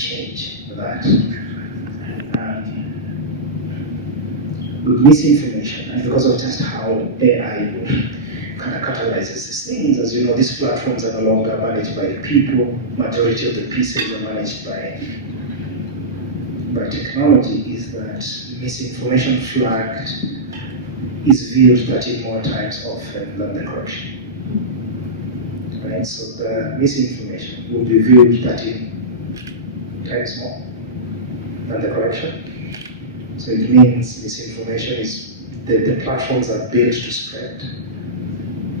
change that. With misinformation, and because of just how AI kind of catalyzes these things, as you know, these platforms are no longer managed by people. Majority of the pieces are managed by technology. Is that misinformation flagged is viewed 13 more times often than the correction. Right? So the misinformation will be viewed 13 times more than the correction. So it means misinformation is, the platforms are built to spread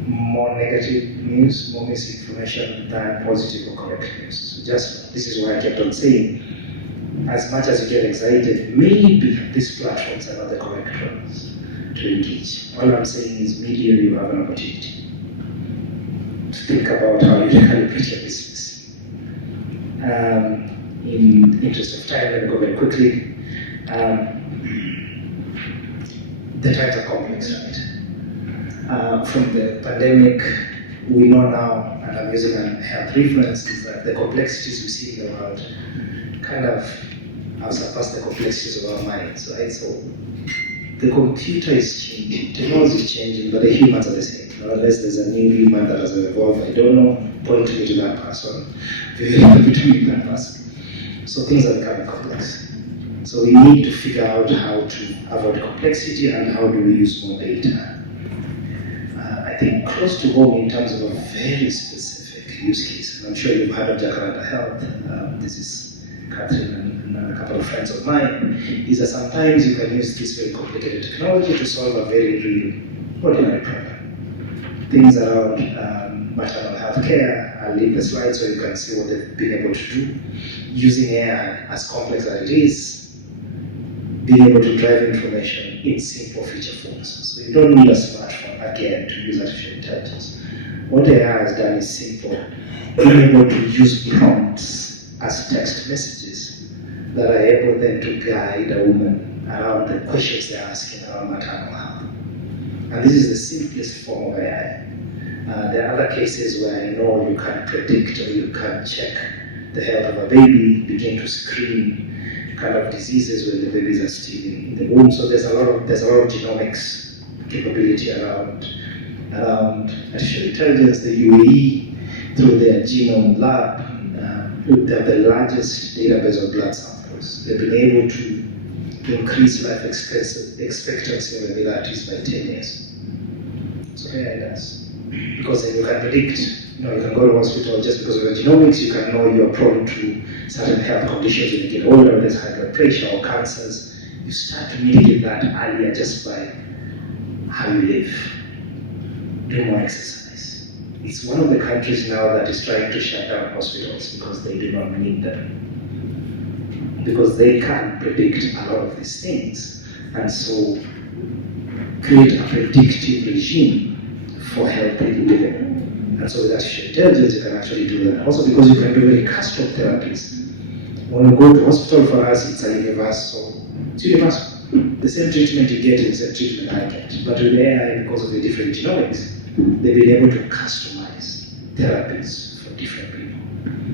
more negative news, more misinformation than positive or correct news. So just, this is why I kept on saying, as much as you get excited, maybe these platforms are not the correct ones to engage. All I'm saying is media, you have an opportunity to think about how you recalibrate your business. In the interest of time, let me go very quickly. The times are complex, right? From the pandemic, we know now, and I'm using a health reference, is that the complexities we see in the world kind of have surpassed the complexities of our minds, right? So the computer is changing, technology is changing, but the humans are the same. Unless there's a new human that has evolved, I don't know, point me to that person, very happy to meet that person. So things are becoming complex. So we need to figure out how to avoid complexity and how do we use more data. I think close to home in terms of a very specific use case, and I'm sure you've heard of Jacaranda Health, this is Catherine and a couple of friends of mine, is that sometimes you can use this very complicated technology to solve a very real, ordinary problem. Things around maternal health care, I'll leave the slide so you can see what they've been able to do. Using AI, as complex as it is, being able to drive information in simple feature forms. So you don't need a smartphone, again, to use artificial intelligence. What AI has done is simple. Being able to use prompts as text messages that are able then to guide a woman around the questions they're asking around maternal health. And this is the simplest form of AI. There are other cases where I know you can predict or you can check the health of a baby, begin to screen kind of diseases when the babies are still in the womb. So there's a lot of genomics capability around artificial intelligence. The UAE, through their genome lab, they have the largest database of blood samples. They've been able to increase life expectancy of the militaries by 10 years. So AI does. Because then you can predict, you can go to hospital just because of the genomics, you can know you're prone to certain health conditions when you get older, whether it's high blood pressure or cancers. You start to mitigate that earlier just by how you live. Do more exercise. It's one of the countries now that is trying to shut down hospitals because they do not need them. Because they can predict a lot of these things. And so create a predictive regime for healthy living. And so with artificial intelligence, you can actually do that. Also because you can do very custom therapies. When you go to hospital, for us, it's a universal. It's universal. The same treatment you get is the same treatment I get. But with AI, because of the different genomics, they've been able to customize therapies for different people.